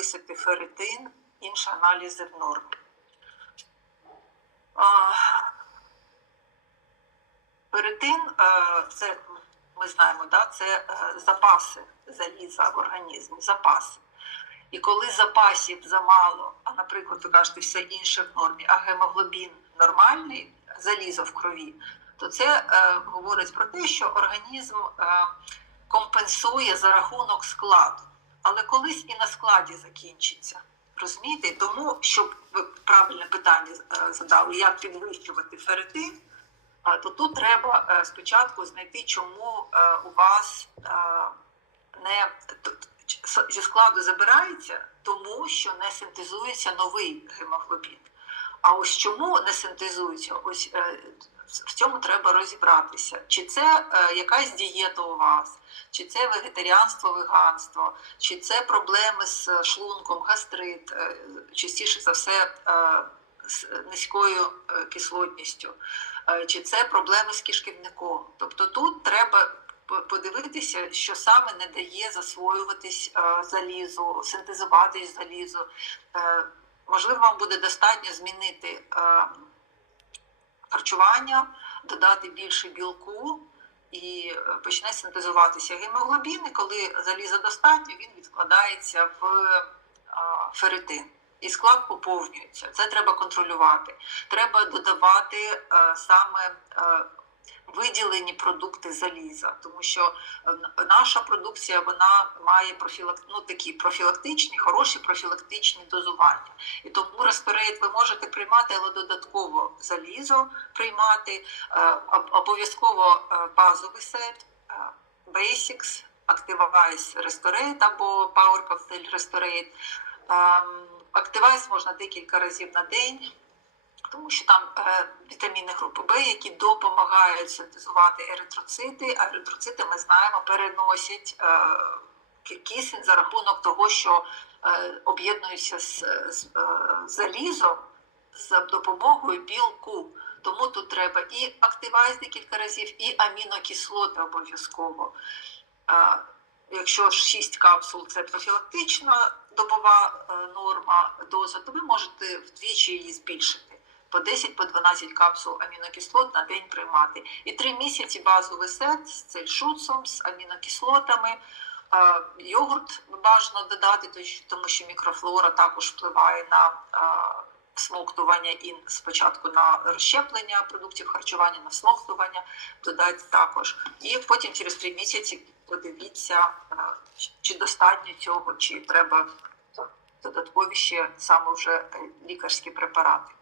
висоти ферритин, інші аналізи в нормі. Ферритин е, це ми знаємо, да, це е, запаси заліза в організмі, запаси. І коли запасів замало, а наприклад, ви кажете, все інше в нормі, а гемоглобін нормальний, залізо в крові, то це е, говорить про те, що організм е, компенсує за рахунок складу. Але колись і на складі закінчиться. Розумієте? Тому, щоб ви правильне питання е, задали, як підвищувати ферритин, а, то тут треба е, спочатку знайти, чому е, у вас е, не зі складу забирається, тому що не синтезується новий гемоглобін. А ось чому не синтезується? Ось е, в цьому треба розібратися. Чи це е, якась дієта у вас, чи це вегетаріанство, веганство, чи це проблеми з шлунком, гастрит, е, частіше за все з низькою кислотністю, чи це проблеми з кишківником. Тобто тут треба подивитися, що саме не дає засвоюватись залізу, синтезуватись залізу. Можливо, вам буде достатньо змінити е, харчування, додати більше білку і е, почне синтезуватися гемоглобін. І коли заліза достатньо, він відкладається в е, ферритин. І склад поповнюється. Це треба контролювати. Треба додавати саме виділені продукти заліза, тому що е, наша продукція вона має профілак... ну, такі профілактичні, хороші профілактичні дозування. І тому ресторейт ви можете приймати, але додатково залізо приймати, е, обов'язково е, базовий сет, е, Basics, Activise Restorate або Power Cocktail Restorate. Ем, Activise можна декілька разів на день, тому що там е, вітаміни групи Б, які допомагають синтезувати еритроцити, а еритроцити, ми знаємо, переносять е, кисень за рахунок того, що е, об'єднуються з, з е, залізом за допомогою білку. Тому тут треба і активайз декілька разів, і амінокислоти обов'язково. Е, Якщо 6 капсул це профілактична добова е, норма доза, то ви можете вдвічі її збільшити. По 10 по 12 капсул амінокислот на день приймати. І 3 місяці базовий сет з цельшуцом, з амінокислотами. Е, Йогурт бажано додати, тому що мікрофлора також впливає на е, всмоктування і спочатку на розщеплення продуктів харчування, на всмоктування додати також. І потім через 3 місяці подивіться, е, чи- достатньо цього, чи треба додаткові ще саме вже лікарські препарати.